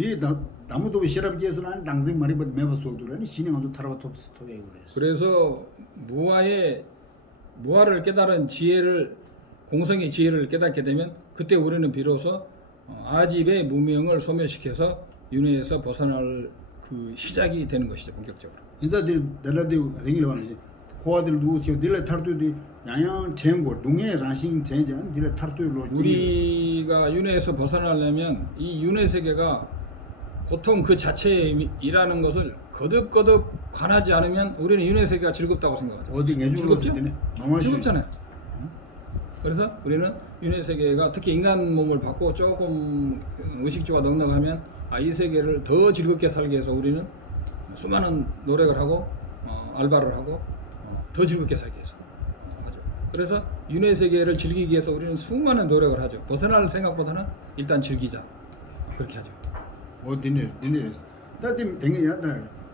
뒤에 나무도 시럽 계수는 당생 말이 매버 소도라니 신이 아주 타라바 톱스토에 그래서. 그래서 무아를 깨달은 지혜를 공성의 지혜를 깨닫게 되면 그때 우리는 비로소 아집의 무명을 소멸시켜서 윤회에서 벗어날 그 시작이 되는 것이죠, 본격적으로. 인자들 달라도 생일 와는지 고아들 누구지 딜레 타르도디 양양 전고 동해 라싱 전전 딜레 타르도로 우리가 윤회에서 벗어나려면 이 윤회 세계가 고통 그 자체이라는 것을 거듭 관하지 않으면 우리는 윤회 세계가 즐겁다고 생각하죠. 어디 내주로 즐겁죠? 되네. 너무 즐겁잖아요. 그래서 우리는 윤회 세계가 특히 인간 몸을 받고 조금 의식주가 넉넉하면 이 세계를 더 즐겁게 살기 위해서 우리는 수많은 노력을 하고 알바를 하고 더 즐겁게 살기 위해서 하죠. 그래서 윤회 세계를 즐기기 위해서 우리는 수많은 노력을 하죠. 벗어날 생각보다는 일단 즐기자 그렇게 하죠. 어디네 다들 댕이야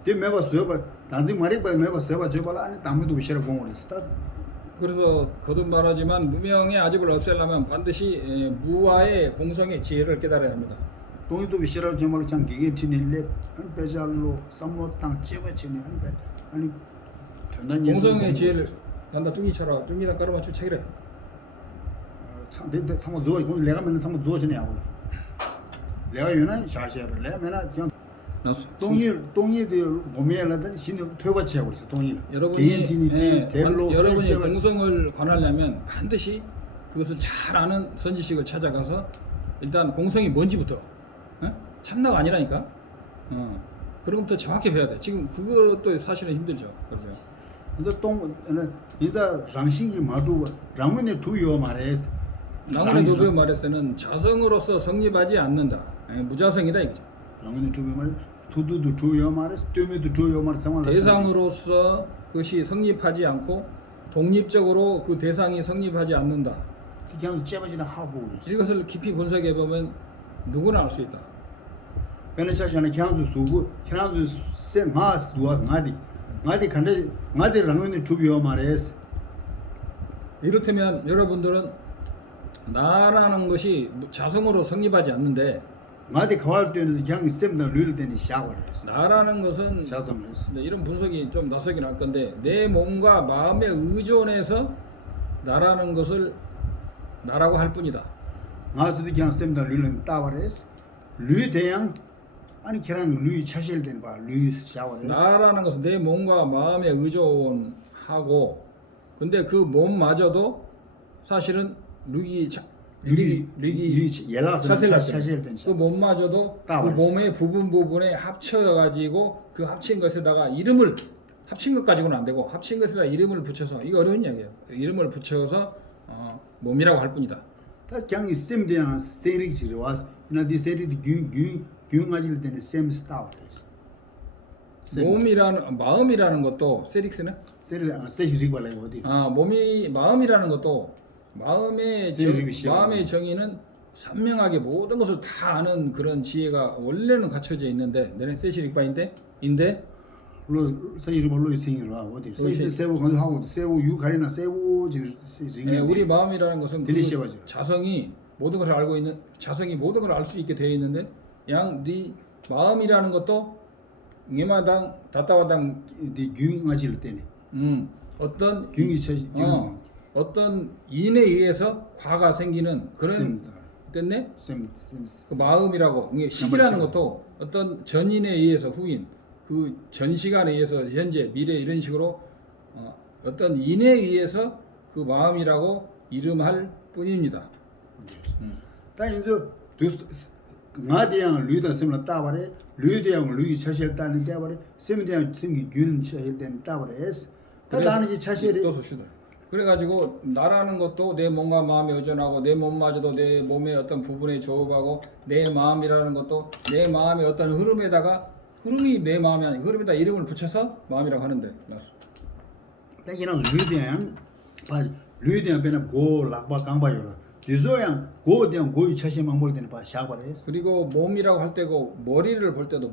대 매버 서버 당생 말이 매버 서버 저발 안에 아무도 시럽 공을 했어. 그래서 거듭 말하지만 무명의 아집을 없애려면 반드시 무아의 공성의 지혜를 깨달아야 합니다. 동이도 시럽 저말 그냥 기계 치닐래 한 배잘로 삼로 땅 찌버 치니 한배 아니 공성의 지혜를 간다 뚱이처럼 뚱이다 깔아만 추측이래. 근데 상호 줘 이거 내가 맨날 상호 줘 전에 하고 내가 유난 샤샤를 내가 맨날 그냥 동이들 몸에 라든 신이 퇴바치 하고 있어 동이 개인진이지 대로 여러분이 공성을 관하려면 반드시 그것을 잘 아는 선지식을 찾아가서 일단 공성이 뭔지부터 참나가 아니라니까 그런 것부터 정확히 배워야 돼. 지금 그것도 사실은 힘들죠. 그렇죠? 근데 동 인자 랑싱이 마두 랑문의 두요 말해서 랑문의 두요 말에서는 자성으로서 성립하지 않는다. 무자성이다 이거죠. 랑문의 두요 말 두두도 두요 말에서 뜸에도 두요 말 상황 대상으로서 그것이 성립하지 않고 독립적으로 그 대상이 성립하지 않는다. 그냥 째버지나 하고 이것을 깊이 분석해 보면 누구나 알 수 있다. 베네샤샤는 그냥 수고 그냥 세마스 두아 나디 간데 나디 랑문의 두요 말에서 이렇다면 여러분들은 나라는 것이 자성으로 성립하지 않는데 나디 가할 때는 그냥 셈나 룰 때는 샤워를 했어. 나라는 것은 자성을 했어. 이런 분석이 좀 낯설긴 할 건데 내 몸과 마음에 의존해서 나라는 것을 나라고 할 뿐이다. 나서도 그냥 셈나 룰은 따와를 했어. 룰 대양 아니 그냥 룰 차실 된 봐. 룰 샤워를 했어. 나라는 것은 내 몸과 마음에 의존하고 근데 그 몸마저도 사실은 룩이 차실 된 그 몸마저도 그 몸의 부분에 합쳐가지고 그 합친 것에다가 이름을 합친 것 가지고는 안 되고 합친 것에다 이름을 붙여서 이거 어려운 이야기예요. 이름을 붙여서 몸이라고 할 뿐이다. 다 그냥 셈 대양 세리 지르와서 나디 세리 규가질 때는 셈 스타워스. 몸이라는 마음이라는 것도 세릭스네. 세리 발에 어디? 마음이라는 것도 마음의 정의는 선명하게 모든 것을 다 아는 그런 지혜가 원래는 갖춰져 있는데 내는 세시릭바인데 로 세리 발로 생이라 어디? 세보 건도 하고 세보 유 가리나 세보 지르 우리 마음이라는 것은 그 자성이 모든 것을 알고 있는 자성이 모든 걸 알 수 있게 되어 있는데 네 마음이라는 것도 잉마당 다따와당 규가질 때네. 어떤 규이 차지 어떤 인에 의해서 과가 생기는 그런 됐네? 그 마음이라고 이게 시기라는 것도 어떤 전인에 의해서 후인 그 전 시간에 의해서 현재 미래 이런 식으로 어떤 인에 의해서 그 마음이라고 이름할 뿐입니다. 다 이제 나디양 류다 셈라 따바레 류디양 류이 차실 따는 따바레 셈디양 셈기 균 차실 때는 따바레스 다다는지 차실이 또 수시다. 그래가지고 나라는 것도 내 몸과 마음에 의존하고 내 몸마저도 내 몸의 어떤 부분에 조업하고 내 마음이라는 것도 내 마음의 어떤 흐름이 내 마음이 아니고 흐름에다 이름을 붙여서 마음이라고 하는데 딱이랑 류디양 배는 고 락바 강바요라 유조양 고대양 고유 차실만 볼 때는 봐 샤바레스 그리고 몸이라고 할 때고 머리를 볼 때도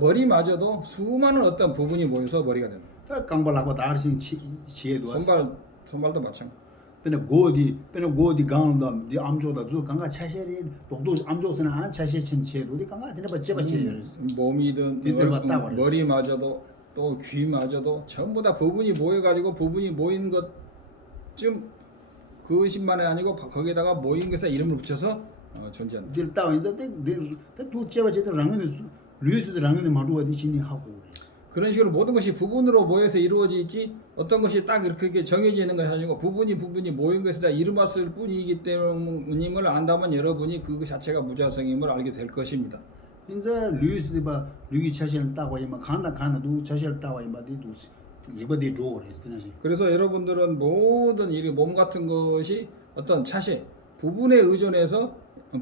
머리마저도 수많은 어떤 부분이 모여서 머리가 된다. 강발하고 다르신 지혜도 손발도 마찬가지. 근데 고디 강도 디 암조다 주 강가 차셔리 독도 암조서는 안 차셔 천체도 우리 강가 되는 바 제바체 몸이든 니들 봤다고 그랬어. 머리마저도 또 귀마저도 전부 다 부분이 모여가지고 부분이 모인 것쯤 그것만이 아니고 거기에다가 모인 것에 이름을 붙여서 존재한다. 딜 따와 인데 두 제바체도 랑은 류스도 랑은 마루가 디신이 하고 그런 식으로 모든 것이 부분으로 모여서 이루어져 있지 어떤 것이 딱 이렇게 정해져 있는 것이 아니고 부분이 모인 것에다 이름을 뿐이기 때문임을 안다면 여러분이 그 자체가 무자성임을 알게 될 것입니다. 인자 류스도 봐 류기 차시는 따고 이마 간다 두 차시를 따와 이마 디두 이버디 조어레스 되나시. 그래서 여러분들은 모든 이 몸 같은 것이 어떤 차시 부분에 의존해서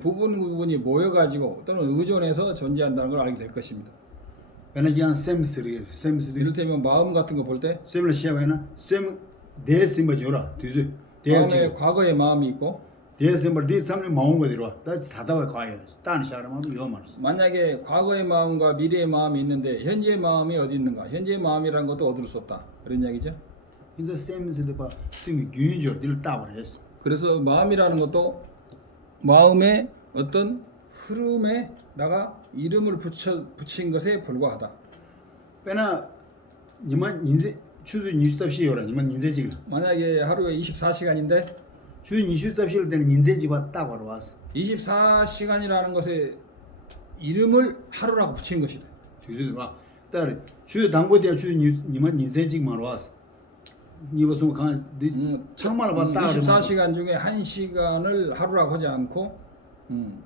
부분이 모여가지고 또는 의존해서 존재한다는 걸 알게 될 것입니다. 왜냐면 셈스리 이를테면 마음 같은 거 볼 때 셈을 시험에는 셈 대심을 줘라 뒤에 마음에 과거의 마음이 있고 대심을 뒤삼는 마음 거리로 다 사다가 가야 딴 사람은 요 말이지. 만약에 과거의 마음과 미래의 마음이 있는데 현재의 마음이 어디 있는가? 현재의 마음이란 것도 얻을 수 없다. 그런 이야기죠. 인자 셈스도 봐 셈이 균저 딜 따버렸어. 그래서 마음이라는 것도 마음의 어떤 흐름에다가 이름을 붙인 것에 불과하다. 빼나 니만 인제 추수 24시요라 니만 인제지. 만약에 하루에 24시간인데 추수 24시일 때는 인제지가 딱 와서 24시간이라는 것에 이름을 하루라고 붙인 것이다. 뒤들 봐. 딸 추수 당고대야 추수 니만 인제지만 와서 이것은 강 정말 봤다. 24시간 중에 1시간을 하루라고 하지 않고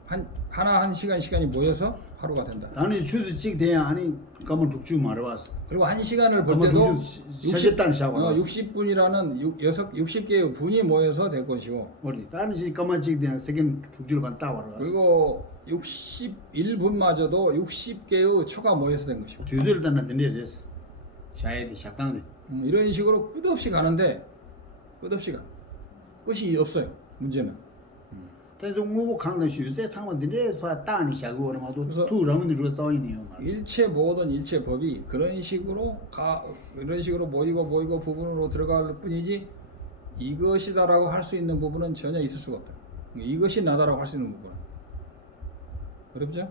한 시간이 모여서 하루가 된다. 나는 추수 찍대야 아니 가면 죽주 말아봤어. 그리고 1시간을 볼 때도 60분이라는 60개의 분이 모여서 될 것이고 우리 다른 시 가만 찍대야 세겐 죽주를 간 따와라. 그리고 61분마저도 60개의 초가 모여서 된 것이고 뒤를 단나 된대 됐어. 샤이디 샤당데. 이런 식으로 끝없이 가는데 끝이 없어요. 문제는. 그래서 뭐 강의 수세 상관들이 다 따니 샤고를 마도 수랑은 누가 싸이네요. 일체 모든 일체 법이 그런 식으로 모이고 부분으로 들어갈 뿐이지 이것이다라고 할 수 있는 부분은 전혀 있을 수가 없다. 이것이 나다라고 할 수 있는 부분은 어렵죠?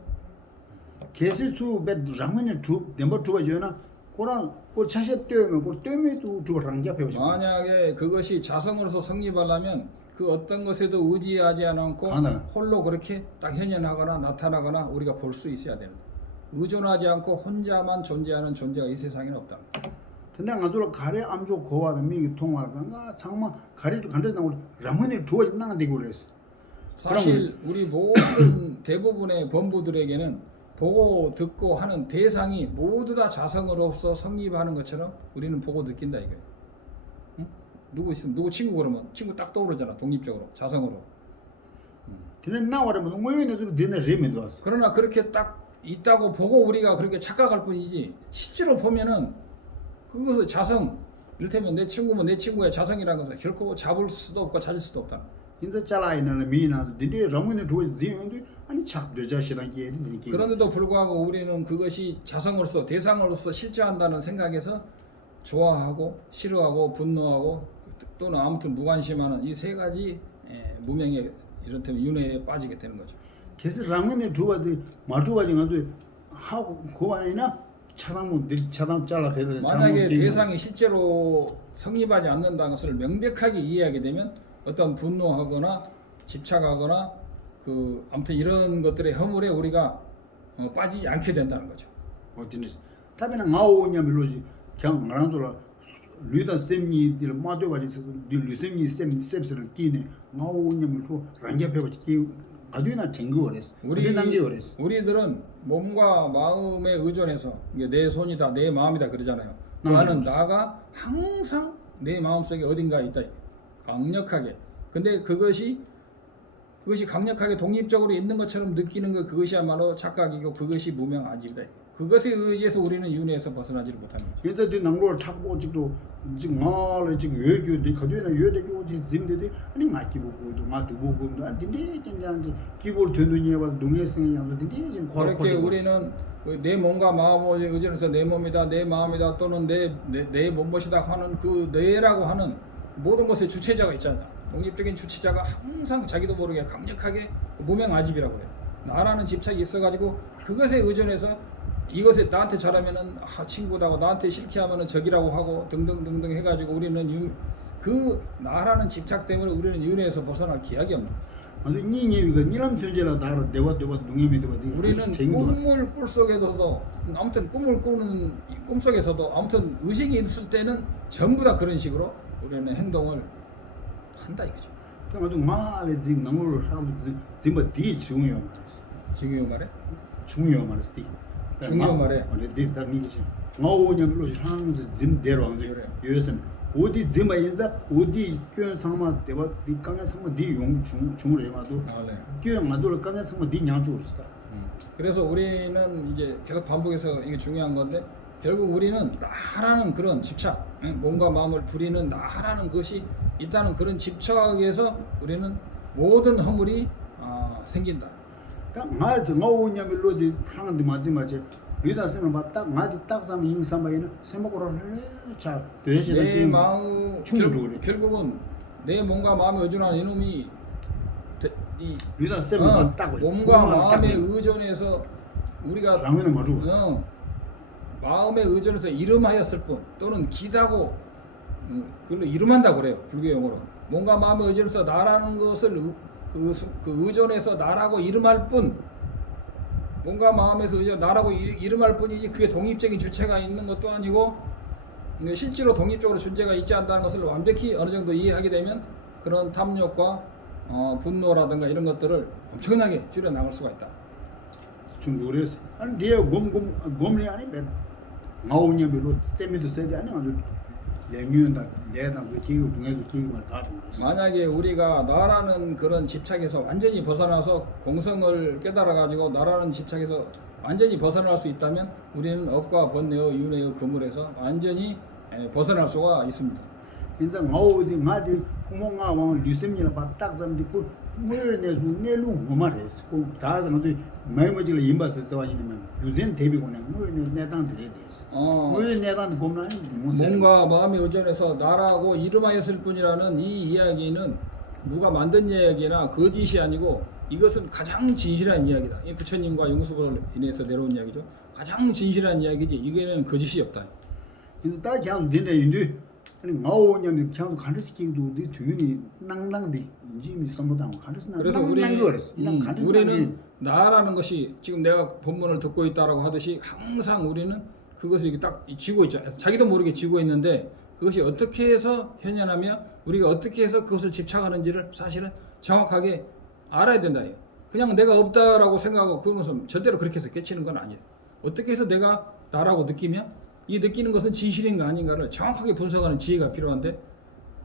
계실수 배 랑은을 주 넘버 두가 줘나 그런 그 차세 때면 그 때문에도 두랑 잡혀 줘. 만약에 그것이 자성으로서 성립하려면 그 어떤 것에도 의지하지 않고 홀로 그렇게 딱 현현하거나 나타나거나 우리가 볼 수 있어야 된다. 의존하지 않고 혼자만 존재하는 존재가 이 세상에는 없다. 근데 안주로 가래 암조 고와도 미기 통화가 상마 가래도 간다는 우리 랑은을 주어진다는 데고 그랬어. 사실 우리 모든 대부분의 범부들에게는 보고 듣고 하는 대상이 모두 다 자성으로서 성립하는 것처럼 우리는 보고 느낀다 이거예요. 응? 누구 있으면 누구 친구 그러면 친구 딱 떠오르잖아. 독립적으로 자성으로. 근데 나와라면 뭐에는 되는 레메도 왔어. 그러나 그렇게 딱 있다고 보고 우리가 그렇게 착각할 뿐이지 실제로 보면은 그것을 자성 이를테면 내 친구면 내 친구의 자성이라는 것은 결코 잡을 수도 없고 찾을 수도 없다. 인자 잘라이는 미나 디디 랑은을 주어지는데 아니 착 되자시란 게 이렇게. 그런데도 불구하고 우리는 그것이 자성으로서 대상으로서 실존한다는 생각에서 좋아하고 싫어하고 분노하고 또는 아무튼 무관심하는 이 세 가지 무명의 이를테면 윤회에 빠지게 되는 거죠. 그래서 랑은에 주어지 마주가지 가서 하고 고안이나 차당 잘라 되는 만약에 대상이 실제로 성립하지 않는다는 것을 명백하게 이해하게 되면 어떤 분노하거나 집착하거나 아무튼 이런 것들의 허물에 우리가 빠지지 않게 된다는 거죠. 어딘지 답에는 아오냐 밀로지 그냥 말한 소라 류다 셈니들 마도가지 류셈니 셈스를 끼네 아오냐 밀로 랑게페버지 아주나 쟁거랬어. 우리들은 몸과 마음에 의존해서 이게 내 손이다, 내 마음이다 그러잖아요. 나는 나가 항상 내 마음속에 어딘가에 있다. 강력하게. 근데 그것이 강력하게 독립적으로 있는 것처럼 느끼는 것 그것이야말로 착각이고 그것이 무명아집이다. 그것에 의해서 우리는 윤회에서 벗어나지를 못하는 거죠. 그래서 그 낭로를 타고 지금 말을 지금 외교도 가도나 외대고 지금데 아니 마키 보고도 마도 보고도 안 된대 그냥 기본 되느냐와 농해성이 양도된대 지금 그렇게 우리는 내 몸과 마음을 의존해서 내 몸이다, 내 마음이다 또는 내 몸것이다 하는 그 내라고 하는 모든 것의 주체자가 있잖아. 독립적인 주체자가 항상 자기도 모르게 강력하게 무명아집이라고 해요. 나라는 집착이 있어가지고 그것에 의존해서 이것에 나한테 잘하면은 친구다고 나한테 싫게 하면은 적이라고 하고 등등등등 해가지고 우리는 그 나라는 집착 때문에 우리는 윤회에서 벗어날 기약이 없는 거예요. 아주 니니가 니람 수제라 나라 대화 농협이 대화 우리는 꿈을 꿀 속에서도 아무튼 꿈을 꾸는 꿈 속에서도 아무튼 의식이 있을 때는 전부 다 그런 식으로 우리는 행동을 한다 이거죠. 아주 말에 너무 사람들 지금 되게 중요한 말이었어. 중요 말에? 중요 말이었어. 중요 말에. 근데 딱 이거지. 나오냐면 항상 지금 대로 안 돼. 요즘 어디 지마 인자 어디 교 상마 대바 디 강에 상마 디용 중을 해봐도 교 맞을 강에 상마 디 냥주 있다. 그래서 우리는 이제 계속 반복해서 이게 중요한 건데 결국 우리는 나라는 그런 집착, 몸과 마음을 부리는 나라는 것이 있다는 그런 집착에서 우리는 모든 허물이 생긴다. 그러니까 나한테 나오냐면 로디 프랑한테 맞지. 위다스는 딱 나한테 딱 사면 인상바이는 세목으로 자 내 마음 결국은 내 몸과 마음에 의존하는 이놈이 위다스는 딱 몸과 마음에 의존해서 우리가 라면은 모르고 마음에 의존해서 이름하였을 뿐 또는 기다고 그걸로 이름한다고 그래요. 불교 용어로 몸과 마음에 의존해서 나라는 것을 그 의존해서 나라고 이름할 뿐 몸과 마음에서 의존 나라고 이름할 뿐이지 그게 독립적인 주체가 있는 것도 아니고 실제로 독립적으로 존재가 있지 않다는 것을 완벽히 어느 정도 이해하게 되면 그런 탐욕과 분노라든가 이런 것들을 엄청나게 줄여 나갈 수가 있다. 좀 노래스 아니 내 곰이 아니 몇 나오냐면로 때문에도 세게 아니 아주 내면다 내당도 기고 동에서 기고만 다 만약에 우리가 나라는 그런 집착에서 완전히 벗어나서 공성을 깨달아 가지고 나라는 집착에서 완전히 벗어날 수 있다면 우리는 업과 번뇌의 윤회의 그물에서 완전히 벗어날 수가 있습니다. 인상 나오디 마디 구멍아 왕 류sem이라 바딱 잠디고 뭐내주 내루 뭐말했어. 꼭 다서 아주 매머지를 임바스서 와니면 유전 대비고네 뭐내 내당 드려야 됐어. 뭐내 내당 고문하니 몸과 마음의 의존에서 나라고 이름하였을 뿐이라는 이 이야기는 누가 만든 이야기나 거짓이 아니고 이것은 가장 진실한 이야기다. 이 부처님과 용수를 인해서 내려온 이야기죠. 가장 진실한 이야기지. 이게는 거짓이 없다. 그래서 다 그냥 되네. 아니 나오냐면 그냥 간르시키도 네 뒤니 낭낭디 인지미 선보다 간르스나. 그래서 우리는 나라는 것이 지금 내가 본문을 듣고 있다라고 하듯이 항상 우리는 그것을 이렇게 딱 쥐고 있죠. 자기도 모르게 쥐고 있는데 그것이 어떻게 해서 현현하며 우리가 어떻게 해서 그것을 집착하는지를 사실은 정확하게 알아야 된다. 그냥 내가 없다라고 생각하고 그것은 절대로 그렇게 해서 깨치는 건 아니에요. 어떻게 해서 내가 나라고 느끼며 이 느끼는 것은 진실인가 아닌가를 정확하게 분석하는 지혜가 필요한데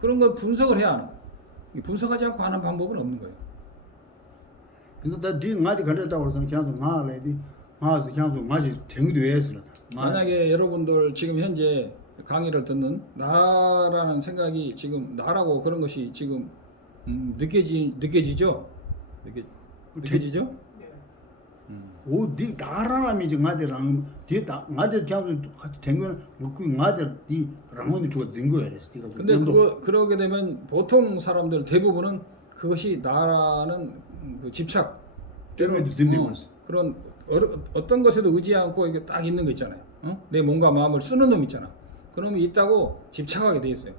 그런 걸 분석을 해야 하는 분석하지 않고 하는 방법은 없는 거예요. 근데 나디 나디 가르다고 그래서 그냥 마래디 마스 그냥 마지 땡도해서 만약에 여러분들 지금 현재 강의를 듣는 나라는 생각이 지금 나라고 그런 것이 지금 느껴지죠? 느껴지죠? 오디 나라라미 지금 나들랑 뒤다 나들 그냥 땡거는 그 나들 이 랑원이 좋아진 거야. 근데 그러게 되면 보통 사람들 대부분은 그것이 나라는 그 집착 때문에 든다고 그런 어떤 것에도 의지 않고 이게 딱 있는 거 있잖아요. 내 몸과 마음을 쓰는 놈 있잖아. 그 놈이 있다고 집착하게 돼 있어요.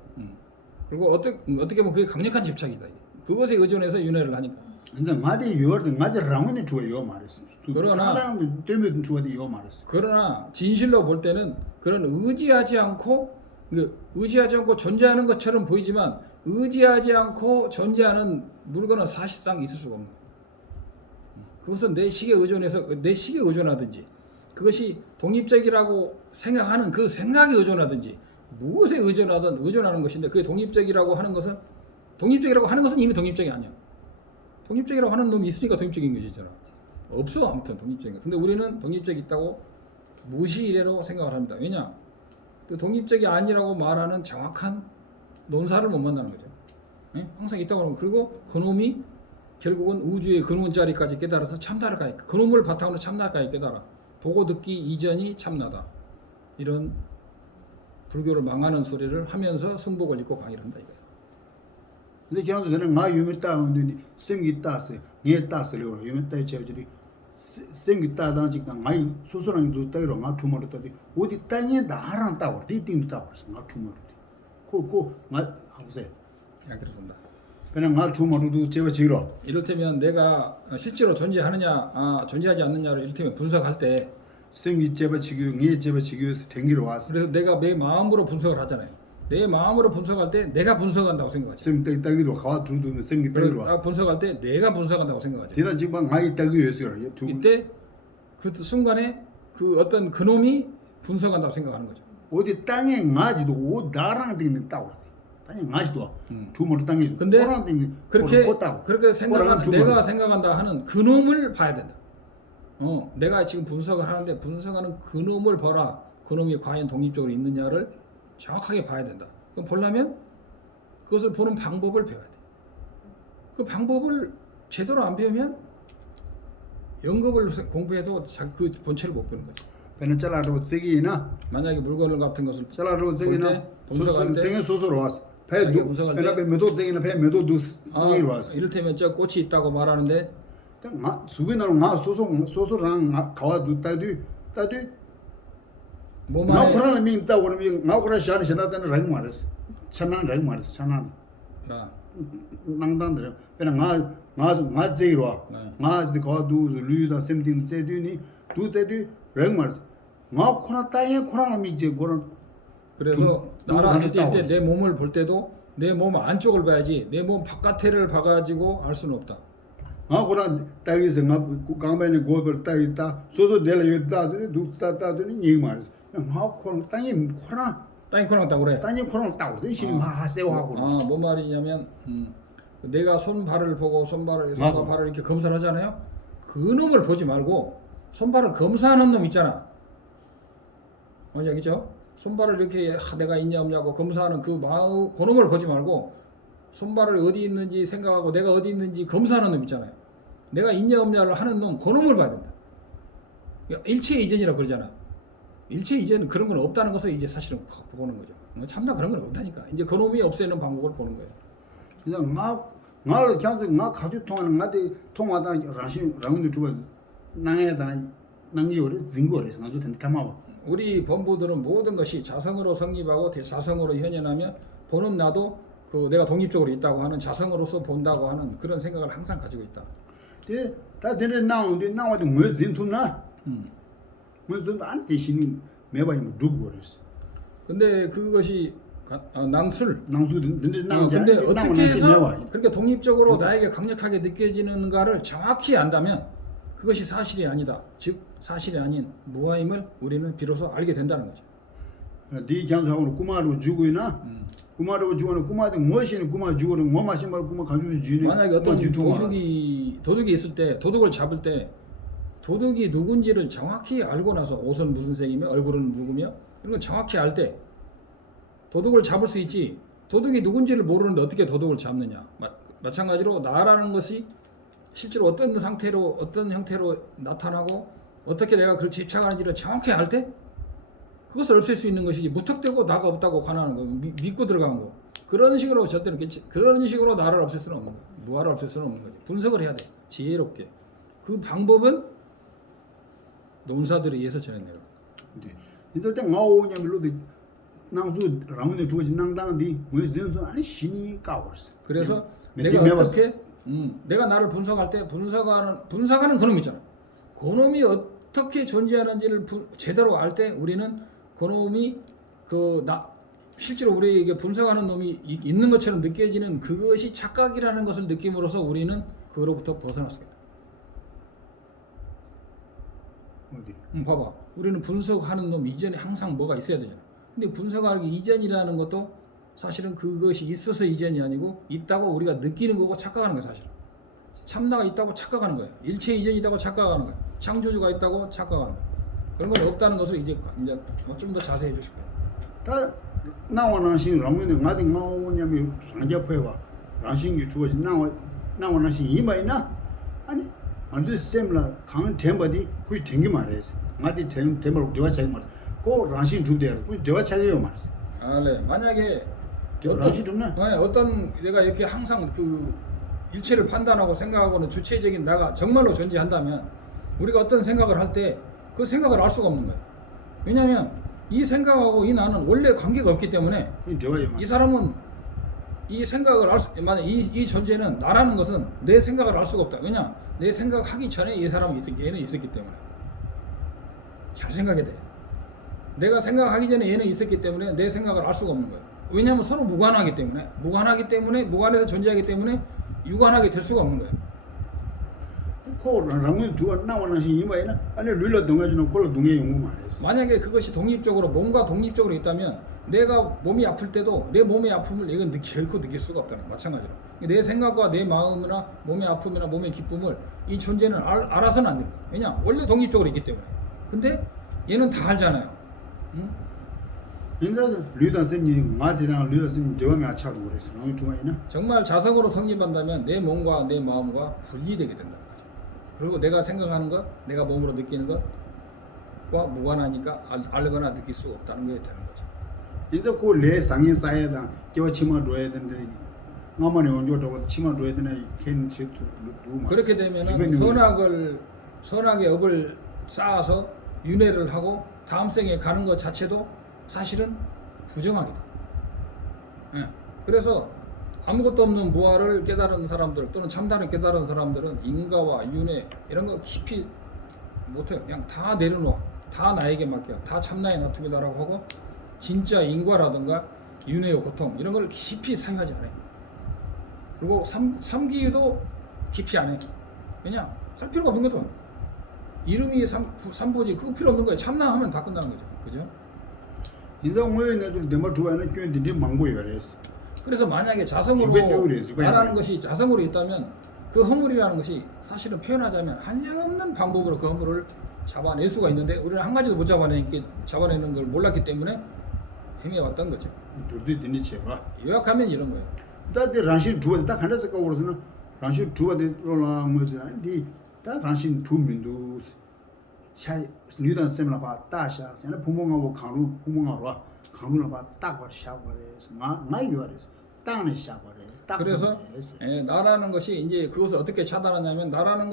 그리고 어떻게 보면 그게 강력한 집착이다. 그것에 의존해서 윤회를 하니까. 근데 마디 요르든 마디 랑원이 좋아요 말했어. 그러나 때문에 좋아요 말했어. 그러나 진실로 볼 때는 그런 의지하지 않고 존재하는 것처럼 보이지만 의지하지 않고 존재하는 물건은 사실상 있을 수가 없는 거예요. 그것은 내 식에 의존하든지 그것이 독립적이라고 생각하는 그 생각에 의존하든지 무엇에 의존하는 것인데 그게 독립적이라고 하는 것은 이미 독립적이 아니야. 독립적이라고 하는 놈이 있으니까 독립적인 것이잖아. 없어 아무튼 독립적인 거. 근데 우리는 독립적이 있다고 무시 이래로 생각을 합니다. 왜냐? 그 독립적이 아니라고 말하는 정확한 논사를 못 만나는 거죠. 네? 항상 있다고 하면 그리고 그놈이 결국은 우주의 근원 자리까지 깨달아서 참나라까지 그놈을 바탕으로 참나라까지 깨달아 보고 듣기 이전이 참나다. 이런 불교를 망하는 소리를 하면서 승복을 입고 강의를 한다 이거예요. 근데 지난주 내가 나 유명 따는데 생기 따서 예 따서요. 유명 따 제저리 생기 따다 직당 많이 소소랑 도 따로 나 투모로 따디 어디 땅에 나랑 따고 디딩 따고 나 투모로. 고고 나 하고세. 야 그렇습니다. 그냥 나 투모로도 제가 지로. 이를테면 내가 실제로 존재하느냐, 존재하지 않느냐를 이를테면 분석할 때 생기 제바 지교, 예 제바 지교에서 댕기러 왔어. 그래서 내가 내 마음으로 분석을 하잖아요. 내 마음으로 분석할 때 내가 분석한다고 생각하죠. 생기 따기도 가와 둘도 생기 따기로 와. 딱 분석할 때 내가 분석한다고 생각하죠. 대단 지금 많이 따기였어요. 이때 그 순간에 그 어떤 그놈이 분석한다고 생각하는 거죠. 어디 땅에 나지도 오 나랑 되는 따고. 땅에 나지도 투모로 땅에. 근데 그렇게 꼬라가 생각하는 투모로. 내가 생각한다 하는 그놈을 봐야 된다. 내가 지금 분석을 하는데 분석하는 그놈을 봐라. 그놈이 과연 독립적으로 있느냐를 정확하게 봐야 된다. 그럼 보려면 그것을 보는 방법을 배워야 돼. 그 방법을 제대로 안 배우면 연급을 공부해도 그 본체를 못 배우는 거죠. 배는 잘라도 세기나 만약에 물건 같은 것을 잘라도 세기나 분석할 때 생에 소소로 왔어. 배도 배나 배 메도 세기나 배 메도도 이로 왔어. 이를테면 저 꽃이 있다고 말하는데 나 수비나로 나 소소랑 가와 두다디 나 그러나 민 따고 그러면 나 그러나 샤는 샤나다는 랑 말았어. 찬난 랑 말았어. 찬난. 나 낭단들. 배나 나 제이로 와. 나 가와 두 루다 셈딩 제디니 두데디 랑 말았어. 나 코나 따에 코나 미제 그런 그래서 나를 알 때 내 몸을 볼 때도 내 몸 안쪽을 봐야지 내 몸 바깥을 봐가지고 알 수는 없다. 그런 따기서 나 강변에 고별 따있다 소소 내려 있다더니 누다 따더니 이 말이야. 코나 땅에 코나 땅이 코랑 따고 그래. 땅에 코나 따고 그래. 신이 세워하고. 뭔 말이냐면 내가 손발을 보고 손과 발을 이렇게 검사를 하잖아요. 그 놈을 보지 말고 손발을 검사하는 놈 있잖아. 뭔지 알겠죠? 손발을 이렇게 내가 있냐 없냐고 검사하는 그 놈을 보지 말고 손발을 어디 있는지 생각하고 내가 어디 있는지 검사하는 놈 있잖아요. 내가 있냐 없냐를 하는 놈, 그 놈을 봐야 된다. 일체 이전이라고 그러잖아. 일체 이전 그런 건 없다는 것을 이제 사실은 보는 거죠. 참나 그런 건 없다니까. 이제 그 놈이 없애는 방법을 보는 거예요. 그냥 나를 그냥 나 가지고 통하는 나한테 통하다 라신 라운드 주고 나에다 남기오래 증거를 나도 된다 담아. 우리 본부들은 모든 것이 자성으로 성립하고 자성으로 현현하면 보는 나도 그 내가 독립적으로 있다고 하는 자성으로서 본다고 하는 그런 생각을 항상 가지고 있다. 다 되는 나오는데 나와도 뭐 진투나. 무슨 안 대신이 매번 뭐 두고 그랬어. 근데 그것이 낭술. 근데 근데 어떻게 해서 그렇게 독립적으로 나에게 강력하게 느껴지는가를 정확히 안다면 그것이 사실이 아니다. 즉 사실이 아닌 무아임을 우리는 비로소 알게 된다는 거죠. 네 장사하고 꾸마로 주고이나 꾸마로 주고는 꾸마도 무엇이는 꾸마 주고는 뭐 마신 말 꾸마 가지고 주는 만약에 어떤 도둑이 있을 때 도둑을 잡을 때 도둑이 누군지를 정확히 알고 나서 옷은 무슨 색이며 얼굴은 누구며 이런 건 정확히 알 때 도둑을 잡을 수 있지. 도둑이 누군지를 모르는데 어떻게 도둑을 잡느냐. 마찬가지로 나라는 것이 실제로 어떤 상태로 어떤 형태로 나타나고 어떻게 내가 그걸 집착하는지를 정확히 알 때 그것을 없앨 수 있는 것이지 무턱대고 나가 없다고 관하는 거 믿고 들어가는 거 그런 식으로 절대로 그런 식으로 나를 없앨 수는 없는 거야. 무아를 없앨 수는 없는 거지. 분석을 해야 돼. 지혜롭게. 그 방법은 논사들에 의해서 전해내요. 이럴 때 나오냐면로 낭수 라운드 주어진 낭당이 왜 전선 아니 신이 까버렸어. 그래서 내가 어떻게 내가 나를 분석할 때 분석하는 그놈 있잖아. 그놈이 어떻게 존재하는지를 제대로 알 때 우리는 그놈이 실제로 우리에게 분석하는 놈이 있는 것처럼 느껴지는 그것이 착각이라는 것을 느낌으로써 우리는 그로부터 벗어날 수 있다. 어디? 봐봐. 우리는 분석하는 놈 이전에 항상 뭐가 있어야 되잖아. 근데 분석하기 이전이라는 것도 사실은 그것이 있어서 이전이 아니고 있다고 우리가 느끼는 거고 착각하는 거야 사실은. 참나가 있다고 착각하는 거야. 일체 이전이 있다고 착각하는 거야. 창조주가 있다고 착각하는 거야. 그런 건 없다는 것을 이제 좀 더 자세히 해주실 거예요. 다 나와나신 라면에 나도 나오냐면 상자포해봐. 라신이 주어진 나와나신 이마이나 아니 안주 셈라 강 템바디 거의 댕기 말했어. 나디 템바로 대화 차이 말. 그 라신 준대로 그 대화 차이요 말했어. 네. 만약에 란시 줍네. 어떤 내가 이렇게 항상 그 일체를 판단하고 생각하고는 주체적인 나가 정말로 존재한다면 우리가 어떤 생각을 할 때 그 생각을 알 수가 없는 거예요. 왜냐하면 이 생각하고 이 나는 원래 관계가 없기 때문에 이 사람은 이 생각을 만약 이 존재는 나라는 것은 내 생각을 알 수가 없다. 왜냐? 내 생각하기 전에 이 사람은 얘는 있었기 때문에. 잘 생각해야 돼. 내가 생각하기 전에 얘는 있었기 때문에 내 생각을 알 수가 없는 거예요. 왜냐하면 서로 무관하기 때문에 무관해서 존재하기 때문에 유관하게 될 수가 없는 거예요. 만약에 그것이 독립적으로 몸과 독립적으로 있다면 내가 몸이 아플 때도 내 몸의 아픔을 이건 결코 느낄 수가 없다는 거 마찬가지로 내 생각과 내 마음이나 몸의 아픔이나 몸의 기쁨을 이 존재는 알아서는 안 됩니다. 왜냐? 원래 독립적으로 있기 때문에. 근데 얘는 다 알잖아요. 응? 정말 자성으로 성립한다면 내 몸과 내 마음과 분리되게 된다는 거죠. 그리고 내가 생각하는 것, 내가 몸으로 느끼는 것과 무관하니까 알거나 느낄 수 없다는 게 되는 거죠. 이제 그내 상인 사이에다 개와 치마 줘야 되는데 나만이 언제도 치마 줘야 되는 캔 치도 그렇게 되면 선악의 업을 쌓아서 윤회를 하고 다음 생에 가는 것 자체도 사실은 부정하게 돼. 예. 그래서 아무것도 없는 무아를 깨달은 사람들 또는 참다를 깨달은 사람들은 인가와 윤회 이런 거 깊이 못해요. 그냥 다 내려놓아. 다 나에게 맡겨. 다 참나에 놔둡니다라고 하고 진짜 인과라든가 윤회의 고통 이런 걸 깊이 사유하지 않아요. 그리고 삼기도 깊이 안 해요. 왜냐? 할 필요가 없는 거죠. 이름이 삼보지 그거 필요 없는 거예요. 참나 하면 다 끝나는 거죠. 그죠? 그래서 만약에 자성으로 말하는 것이 자성으로 있다면 그 허물이라는 것이 사실은 표현하자면 한량없는 방법으로 그 허물을 잡아낼 수가 있는데 우리는 한 가지도 못 잡아내는 걸 몰랐기 때문에 헤매왔던 거죠. 요약하면 이런 거예요. 리던 셈라 봐 따샤 전에 부모하고 부모하고 강루를 봐 딱과 샤버레스 나 요레스 땅에 샤버레 그래서 나라는 것이 이제 그것을 어떻게 차단하냐면 나라는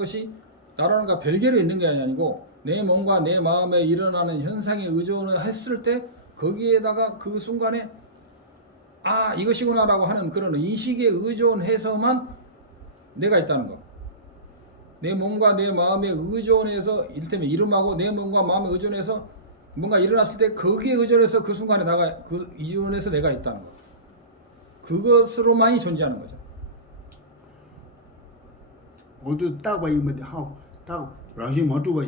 가 별개로 있는 게 아니고 내 몸과 내 마음에 일어나는 현상에 의존을 했을 때 거기에다가 그 순간에 아 이것이구나라고 하는 그런 인식에 의존해서만 내가 있다는 거. 내 몸과 내 마음에 의존해서 이를테면 이름하고 내 몸과 마음에 의존해서 뭔가 일어났을 때 거기에 의존해서 그 순간에 의존해서 내가 있다는 거. 그것으로만이 존재하는 거죠. 모두 딱 봐이면 하고 딱 라시 맞고 봐.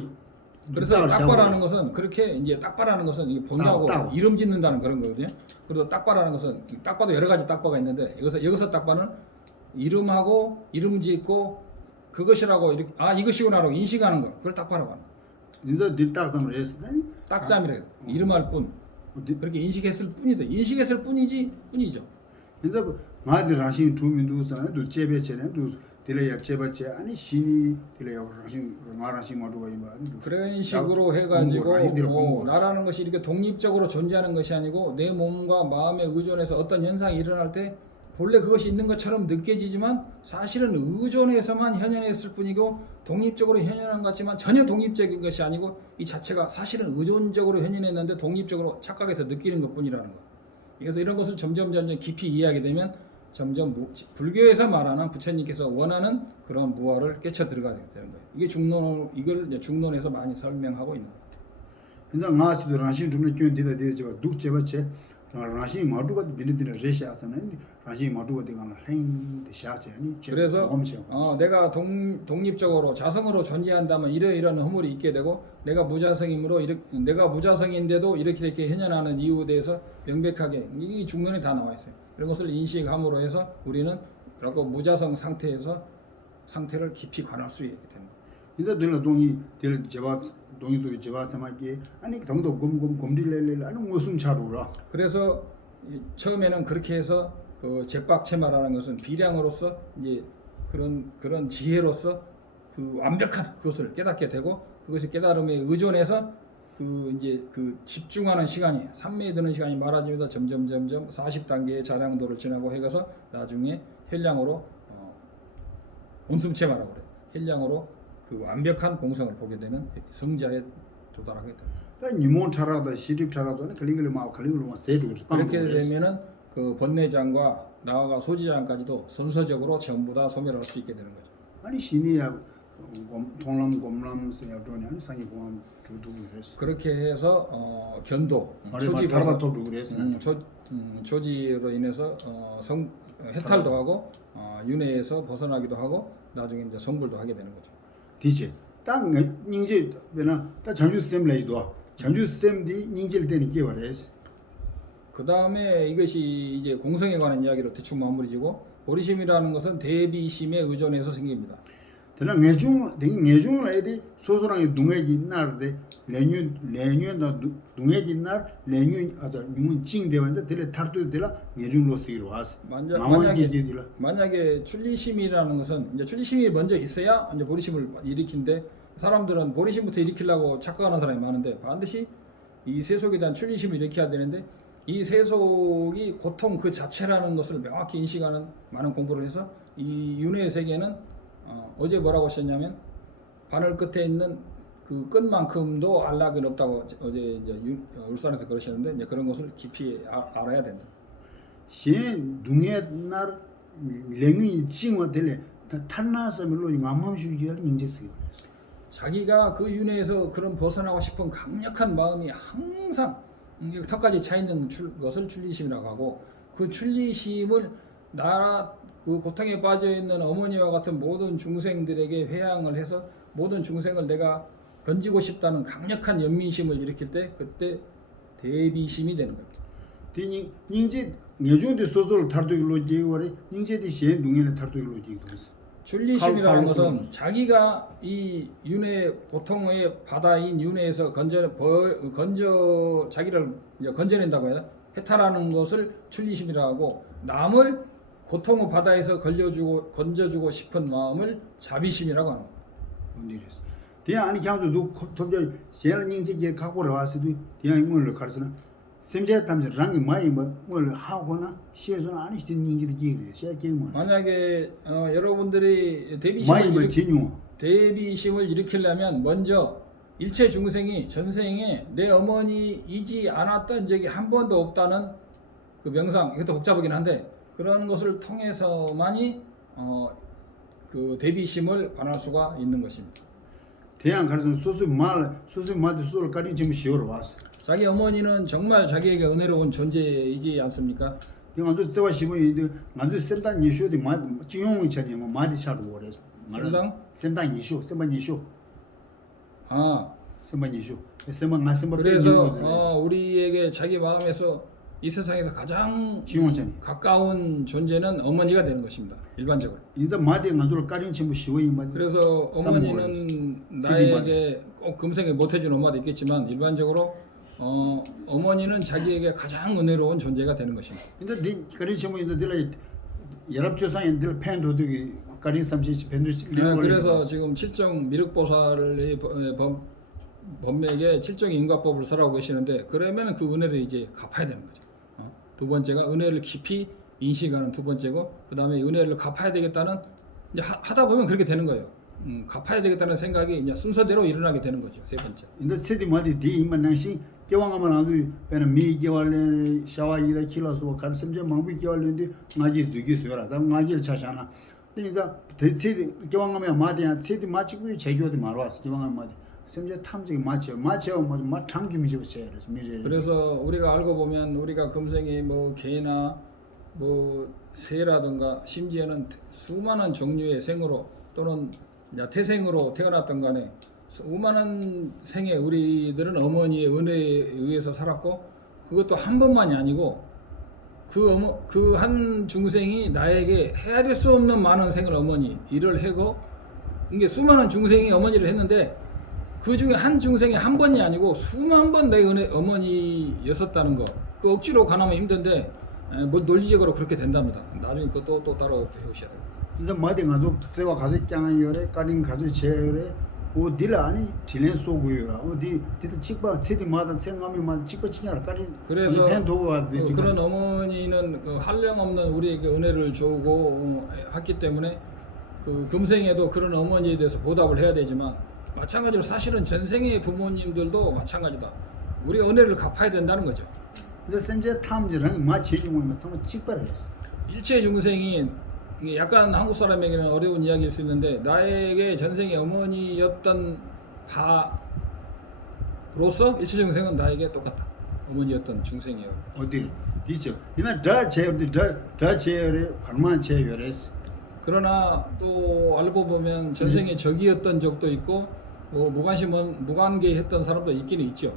그래서 딱바라는 것은 그렇게 이제 딱바라는 것은 본다고 이름 짓는다는 그런 거거든요. 그래서 딱바라는 것은 딱바도 여러 가지 딱바가 있는데 여기서 딱바는 이름하고 이름 짓고 그것이라고 이렇게 이것이구나라고 인식하는 거 그걸 딱바라고 하는 거예요. 인자 딜딱삼을 했으니 딱잠이래. 이름할 뿐. 그렇게 인식했을 뿐이다. 인식했을 뿐이죠. 인자 마디 라시 주민도서 도 제베체네 도 딜레야 제바체 아니 신이 딜레야 라시 마도가 이마 그런 식으로 해가지고 나라는 것이 이렇게 독립적으로 존재하는 것이 아니고 내 몸과 마음에 의존해서 어떤 현상이 일어날 때 본래 그것이 있는 것처럼 느껴지지만 사실은 의존해서만 현현했을 뿐이고 독립적으로 현현한 것 같지만 전혀 독립적인 것이 아니고 이 자체가 사실은 의존적으로 현현했는데 독립적으로 착각해서 느끼는 것뿐이라는 것. 그래서 이런 것을 점점 깊이 이해하게 되면 점점 불교에서 말하는 부처님께서 원하는 그런 무아를 깨쳐 들어가게 되는 거예요. 이걸 중론에서 많이 설명하고 있는 거예요. 그래서 나시도 라시 좀 끼는데 되죠. 독 제바체 라시 마두가 되는 레시아서는 라시 마두가 되가는 행 샤체 아니 그래서 내가 독립적으로 자성으로 존재한다면 이런 허물이 있게 되고 내가 무자성이므로 내가 무자성인데도 이렇게 현현하는 이유에 대해서 명백하게 이 중론에 다 나와 있어요. 이런 것을 인식함으로 해서 우리는 그렇고 무자성 상태를 깊이 관할 수 있게 되는 거예요. 이제 들 동이 들 제바 동이도 제바 사마기 아니 동도 곰딜레레 아니 무슨 차로라. 그래서 처음에는 그렇게 해서 그 제박체마라는 것은 비량으로서 이제 그런 지혜로서 그 완벽한 그것을 깨닫게 되고 그것이 깨달음에 의존해서 이제 그 집중하는 시간이 산매에 드는 시간이 많아지면서 점점 40단계의 자량도를 지나고 해가서 나중에 혈량으로 온숨체마라고 그래. 혈량으로 그 완벽한 공성을 보게 되는 성자에 도달하게 됩니다. 그러니까 니몬 차라도 시립 차라도 칼리글마 세도 그렇게 되면은 그 번뇌장과 나와가 소지장까지도 순서적으로 전부 다 소멸할 수 있게 되는 거죠. 아니 신이야 동람 곰람 세야도니 아니 상이 공안 주두고 했어. 그렇게 해서 견도 초지 발바토도 그랬어. 초지로 인해서 해탈도 하고 윤회에서 벗어나기도 하고 나중에 이제 성불도 하게 되는 거죠. 디제 딱 닝제 베나 딱 장주 쌤 레이도 장주 쌤디 닝제를 때는 기억을 그 다음에 이것이 이제 공성에 관한 이야기로 대충 마무리지고 보리심이라는 것은 대비심에 의존해서 생깁니다. 그러나 내중을 해야 소소랑이 둥해진 날에 레뉴나 둥해진 날 레뉴 아주 유문 찡대원데 들에 탈도 되라 내중으로 쓰기로 왔어. 만약에 출리심이라는 것은 이제 출리심이 먼저 있어야 이제 보리심을 일으킨데 사람들은 보리심부터 일으키려고 착각하는 사람이 많은데 반드시 이 세속에 대한 출리심을 일으켜야 되는데 이 세속이 고통 그 자체라는 것을 명확히 인식하는 많은 공부를 해서 이 윤회의 세계는 어제 뭐라고 하셨냐면 바늘 끝에 있는 그 끝만큼도 안락은 없다고 어제 이제 울산에서 그러셨는데 이제 그런 것을 깊이 알아야 된다. 신 둥에 날 랭이 찡어들래 탄나서물로 암함슈기를 인제스. 자기가 그 윤회에서 그런 벗어나고 싶은 강력한 마음이 항상 턱까지 차 있는 것을 출리심이라고 하고 그 출리심을 그 고통에 빠져 있는 어머니와 같은 모든 중생들에게 회양을 해서 모든 중생을 내가 건지고 싶다는 강력한 연민심을 일으킬 때 그때 대비심이 되는 겁니다. 닝제 내중의 소소를 탈도기로 지고래 닝제디 시에 둥에는 탈도기로 지고래. 출리심이라는 것은 자기가 이 윤회 고통의 바다인 윤회에서 자기를 건져낸다고 해야 해탈하는 것을 출리심이라고 하고 남을 고통의 바다에서 건져주고 싶은 마음을 자비심이라고 하는 겁니다. 대야 아니 그냥 도 톱저 제일 닝제게 갖고 와서도 대야 이걸 가르치는 샘제 담지 랑이 많이 뭘 하거나 시에서는 아니 시든 닝제를 기르래. 시에 게임 만약에 여러분들이 대비심을 일으키려면 먼저 일체 중생이 전생에 내 어머니이지 않았던 적이 한 번도 없다는 그 명상, 이것도 복잡하긴 한데 그런 것을 통해서만이 그 대비심을 관할 수가 있는 것입니다. 대양 가르치는 소수마드 소를 가린 지금 시오로 왔어. 자기 어머니는 정말 자기에게 은혜로운 존재이지 않습니까? 아주 때와 시부이 아주 센단 예쇼디 마 지용이 차니 뭐 마디 차도 오래서. 센단 예쇼 그래서 우리에게 자기 마음에서 이 세상에서 가장 가까운 존재는 어머니가 되는 것입니다. 일반적으로. 인자 마디 만주를 까린 친구 시오이 마디. 그래서 어머니는 나에게 꼭 금생에 못 해준 엄마도 있겠지만 일반적으로 어머니는 자기에게 가장 은혜로운 존재가 되는 것입니다. 근데 네 까린 친구 인자들 연합 조상인들 팬도들이 까린 삼시 팬들. 그래서 지금 칠정 미륵보살의 법맥에 칠정 인과법을 설하고 계시는데 그러면 그 은혜를 이제 갚아야 되는 거죠. 두 번째가 은혜를 깊이 인식하는 두 번째고 그 다음에 은혜를 갚아야 되겠다는 이제 하다 보면 그렇게 되는 거예요. 갚아야 되겠다는 생각이 이제 순서대로 일어나게 되는 거죠. 세 번째. 근데 세디 마디 디만낭시 개왕하면 아주 배는 미 개월에 샤와이다 킬러서 간 심지 망비 개월인데 나지 주기 소라. 다 나지를 차잖아. 근데 이제 세디 개왕하면 마디야 세디 마치고 제교도 말왔어. 개왕하면 마디. 심지어 탐지기 맞죠 뭐 탐김이죠. 그래서 우리가 알고 보면 우리가 금생에 뭐 개나 뭐 새라든가 심지어는 수많은 종류의 생으로 또는 태생으로 태어났던 간에 수많은 생에 우리들은 어머니의 은혜에 의해서 살았고 그것도 한 번만이 아니고 그 한 중생이 나에게 헤아릴 수 없는 많은 생을 어머니 일을 하고 이게 수많은 중생이 어머니를 했는데 그 중에 한 중생이 한 번이 아니고 수만 번 내 어머니였었다는 거. 그 억지로 가나면 힘든데 뭐 논리적으로 그렇게 된답니다. 나중에 그것도 또 따로 배우셔야 돼요. 이제 마디 가족 세와 가족 장을 요래 까린 가족 제요래 어디를 아니 딜렌 쏘고요라 어디 뒤도 찍바 세디마다 생각하면 찍바 치냐라 까리 그래서 팬도가 그런 어머니는 그 한량없는 우리에게 은혜를 주고 했기 때문에 그 금생에도 그런 어머니에 대해서 보답을 해야 되지만 마찬가지로 사실은 전생의 부모님들도 마찬가지다. 우리가 은혜를 갚아야 된다는 거죠. 근데 쌤제 탐지랑 마치 중에 정말 찍바를 했어. 일체 중생이 이게 약간 한국 사람에게는 어려운 이야기일 수 있는데 나에게 전생의 어머니였던 바로서 일체 중생은 나에게 똑같다. 어머니였던 중생이요. 어디 디죠. 이나 다 제어를 관만 제어했어. 그러나 또 알고 보면 전생에 적이었던 적도 있고 무관계했던 사람도 있기는 있죠.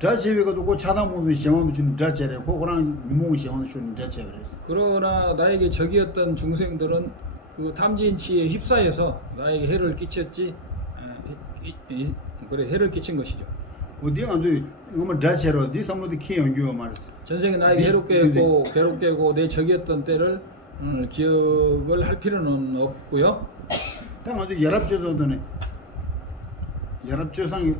다 제외가도 그 차담모도 시험을 준 다 제래 그거랑 무모 시험을 준다 제외했어. 그러나 나에게 적이었던 중생들은 그 탐진치에 휩싸여서 나에게 해를 끼쳤지. 그래 해를 끼친 것이죠. 어디 아주 너무 다 제로 디 사람도 키연규 말했어. 전생에 나에게 해롭게 했고 괴롭게 하고 내 적이었던 때를 기억을 할 필요는 없고요. 딱 아주 연합조도네. 연합조상이